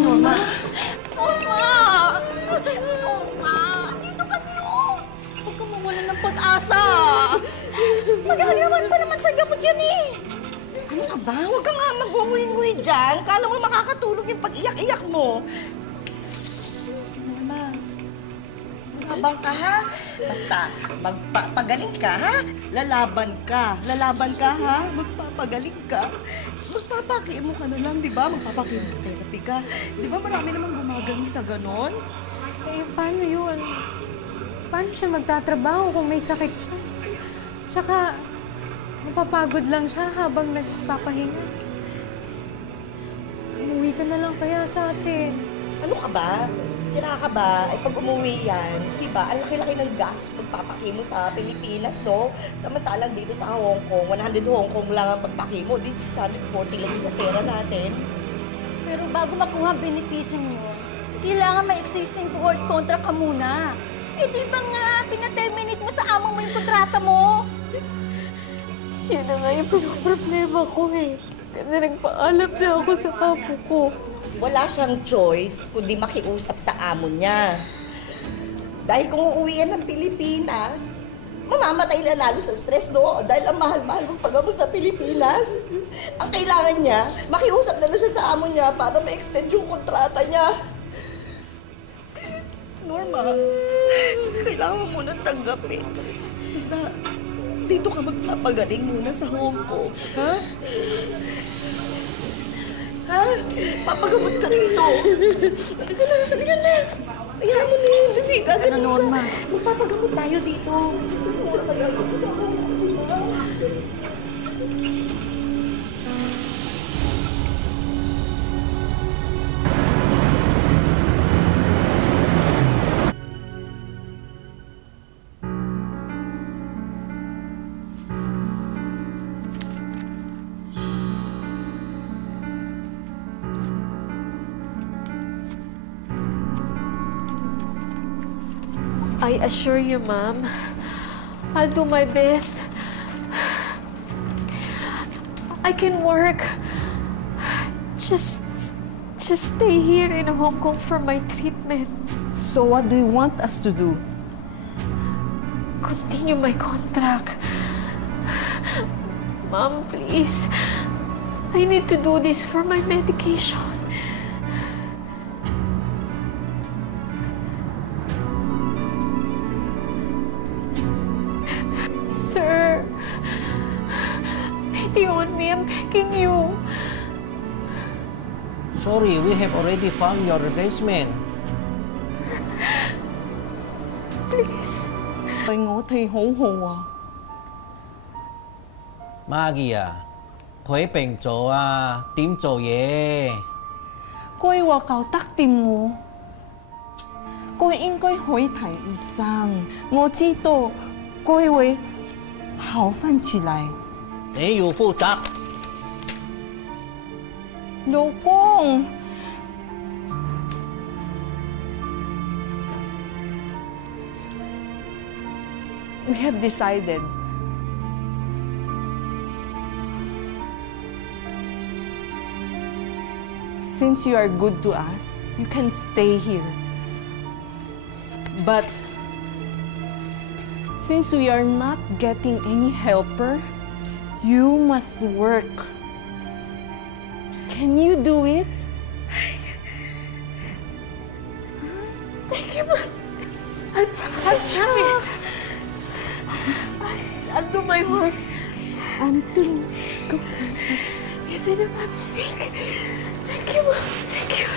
Norma! Norma! Norma! Dito kami, oh! Huwag kang mawalan ng pag-asa! Maghaliwan pa naman sa gamot yan, eh! Ano ka ba? Huwag ka nga mag-uwi-uwi dyan. Kala mo makakatulog yung pag-iyak-iyak mo. Norma, labang ka, ha? Basta, magpapagaling ka, ha? Lalaban ka. Lalaban ka, ha? Magpapagaling ka. Magpapakimo ka na lang, di ba? Magpapakimotherapy ka. Di ba marami namang gumagaling sa ganon? Eh, paano yun? Paano siya magtatrabaho kung may sakit siya? Tsaka, mapapagod lang siya habang nagpapahinga. Umuwi ka na lang kaya sa atin. Ano ka ba? Sira ka ba? Ay pag umuwi yan, di ba? Ang laki-laki ng gastos magpapakimo sa Pilipinas, no? Samantalang dito sa Hong Kong, 100 Hong Kong lang ang pagpakimo. Di 640 lang sa pera natin. Pero bago makuha ang benepisyo niyo, kailangan may existing court contract ka muna. Eh di ba nga, pinaterminate mo sa amo mo yung kontrata mo? Yan na nga yung problema ko eh. Kasi nagpaalam na ako sa amo ko. Wala siyang choice kundi makiusap sa amo niya. Dahil kung uuwi yan ng Pilipinas, mamamatay na lalo sa stress, no? Dahil ang mahal-mahal ng paggamot sa Pilipinas. Ang kailangan niya, makiusap na lang siya sa amo niya para ma-extend yung kontrata niya. Norma, kailangan mo muna tanggapin na dito ka magpapagaling muna sa Hong Kong, ha? Ha? Papagamot ka rito. Halika na, halika na. Ayaw mo na yun. Halika na, Norma. Magpapagamot tayo dito. Gusto mo na pagamot ko sa Hong Kong, diba? I assure you, Ma'am, I'll do my best. I can work. Just stay here in Hong Kong for my treatment. So what do you want us to do? Continue my contract. Ma'am, please. I need to do this for my medication. Sir, pity on me. I'm begging you. Sorry, we have already found your replacement. Please. Tôi thì hổ hồ à. Maggie 佢喺病咗啊，點做嘢？Cô話夠得掂我，cô應該可以睇醫生。我知道cô會好翻起來。你要負責。老公。We have decided. Since you are good to us, you can stay here. But since we are not getting any helper, you must work. Can you do it? Thank you, Ma'am. I promise. I'll do my work. Until go. Even if I'm sick. Thank you, Ma'am. Thank you.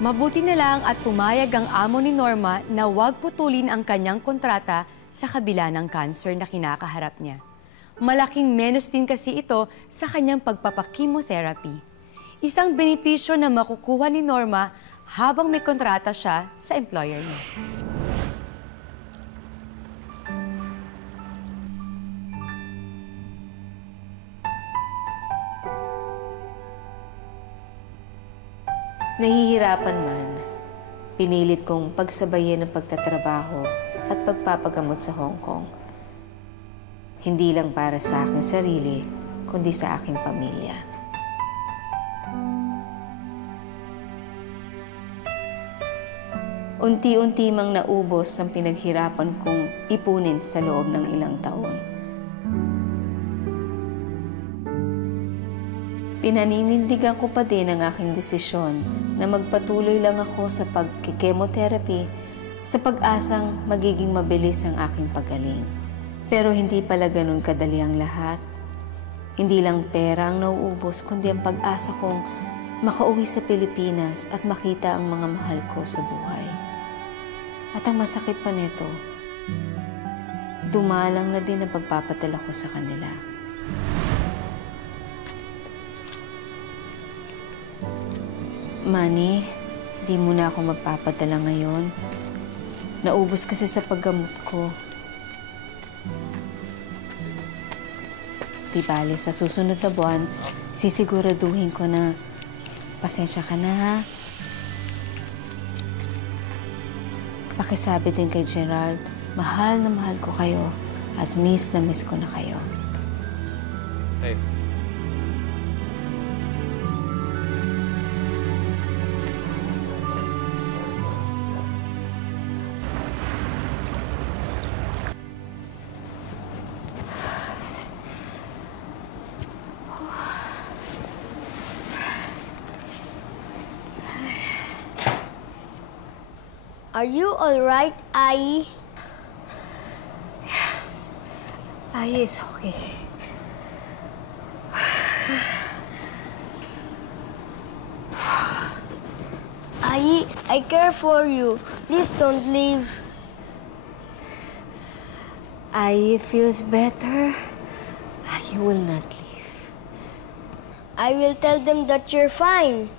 Mabuti na lang at pumayag ang amo ni Norma na huwag putulin ang kanyang kontrata sa kabila ng cancer na kinakaharap niya. Malaking menos din kasi ito sa kanyang pagpapakimotherapy. Isang benepisyo na makukuha ni Norma habang may kontrata siya sa employer niya. Nahihirapan man, pinilit kong pagsabayin ang pagtatrabaho at pagpapagamot sa Hong Kong. Hindi lang para sa aking sarili, kundi sa aking pamilya. Unti-unti mang naubos ang pinaghirapan kong ipunin sa loob ng ilang taon. Pinaninindigan ko pa din ang aking desisyon na magpatuloy lang ako sa pagkikemotherapy sa pag-asang magiging mabilis ang aking paggaling. Pero hindi pala ganun kadali ang lahat. Hindi lang pera ang nauubos, kundi ang pag-asa kong makauwi sa Pilipinas at makita ang mga mahal ko sa buhay. At ang masakit pa nito, dumalang na din ang pagpapadala ko sa kanila. Manny, di muna ako magpapadala ngayon. Naubos kasi sa paggamot ko. Di bale, sa susunod na buwan, sisiguraduhin ko na pasensya ka na, ha? Pakisabi din kay Gerald, mahal na mahal ko kayo at miss na miss ko na kayo. Hey. Are you all right, Ai? Ay, it's okay. Ai, I care for you. Please don't leave. Ay feels better. Ay will not leave. I will tell them that you're fine.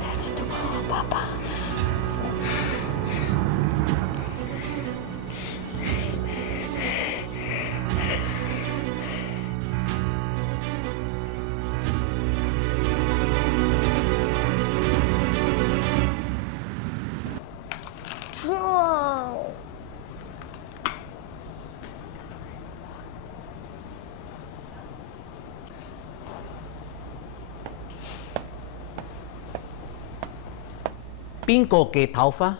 That's tomorrow, Papa. Pin ko kay Taufa.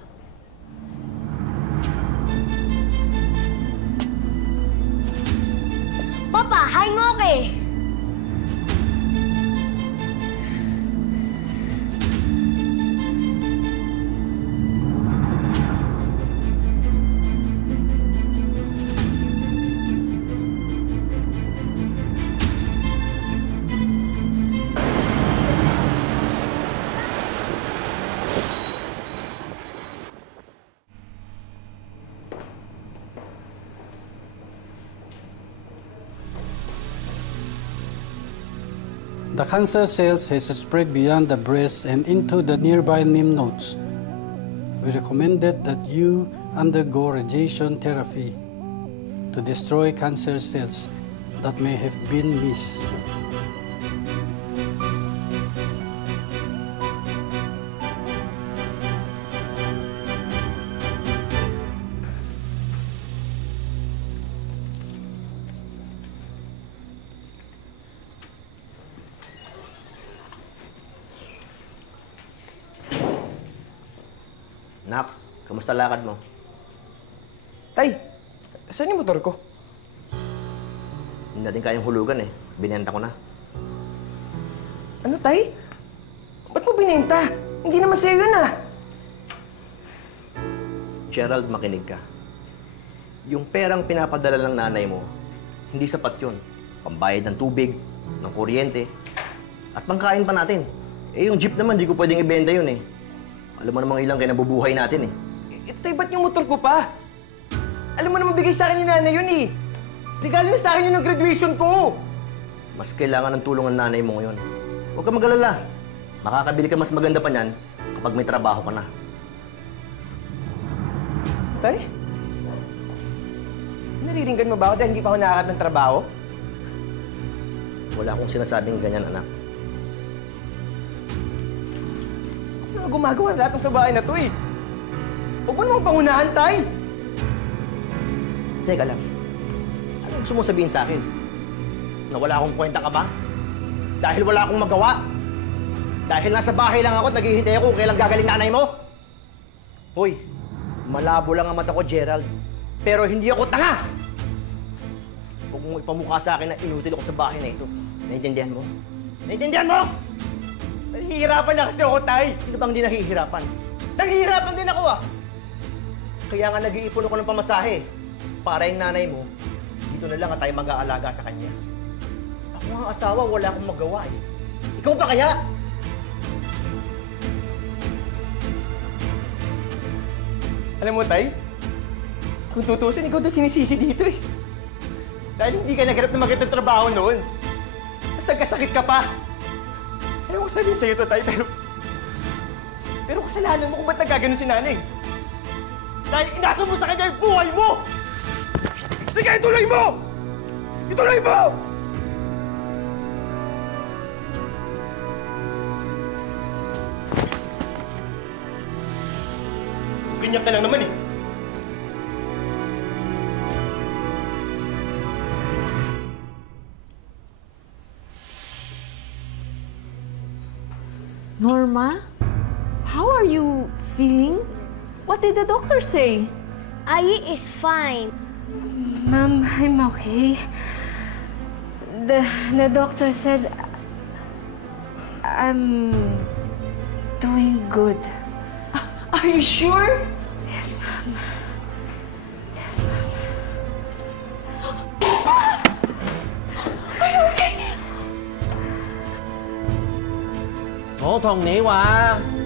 Papa, hay ngoke! The cancer cells has spread beyond the breast and into the nearby lymph nodes. We recommended that you undergo radiation therapy to destroy cancer cells that may have been missed. Nak, kamusta lakad mo? Tay, saan yung motor ko? Hindi natin kayang hulugan eh. Binenta ko na. Ano, Tay? Ba't mo binenta? Hindi naman sa'yo yun, ah. Gerald, makinig ka. Yung perang pinapadala ng nanay mo, hindi sapat yun. Pambayad ng tubig, ng kuryente, at pangkain pa natin. Eh, yung jeep naman, di ko pwedeng ibenta yun eh. Alam mo namang ilang kinabubuhay natin eh. Tay, ba't yung motor ko pa? Alam mo naman bigay sa akin ni nanay yun eh. Regalo niya sa akin yun ng graduation ko. Mas kailangan ng tulong ng nanay mo ngayon. Huwag ka mag-alala. Makakabili ka mas maganda pa niyan kapag may trabaho ka na. Tay? Pinariringgan mo ba ako dahil hindi pa ako nakakat ng trabaho? Wala akong sinasabing ganyan, anak. Ako na gumagawa lahat ng sa bahay na to eh. Huwag mo namang pangunahan, Tay! Teka lang. Anong gusto mong sabihin sa akin? Na wala akong kwenta ka ba? Dahil wala akong magawa? Dahil nasa bahay lang ako at naghihintay ako kung kailan gagaling nanay mo? Hoy, malabo lang ang mata ko, Gerald. Pero hindi ako tanga! Huwag mong ipamukha sa akin na inutil ako sa bahay na ito. Naintindihan mo? Naintindihan mo? Nahihirapan na kasi ako, Tay! Sino bang hindi nahihirapan? Nahihirapan din ako ah! Kaya nga nag-iipon ako ng pamasahe. Para yung nanay mo, dito na lang at tayo mag-aalaga sa kanya. Ako nga asawa, wala akong magawa eh. Ikaw ba kaya? Alam mo, Tay, kung tutusin, ikaw doon sinisisi dito eh. Dahil hindi ka naghanap ng magandang trabaho noon. Tapos nagkasakit ka pa. Alam ko sabihin sa'yo to, Tay, pero kasalanan mo kung ba't nagkaganon si nanay. Dahil inasa mo sa kanya yung buhay mo! Sige, ituloy mo! Ituloy mo! Ganyan ka lang naman eh. Norma, how are you feeling? What did the doctor say? Ayi is fine. Ma'am, I'm okay. The doctor said I'm doing good. Are you sure? Yes, ma'am. Yes, ma'am. 我同你話。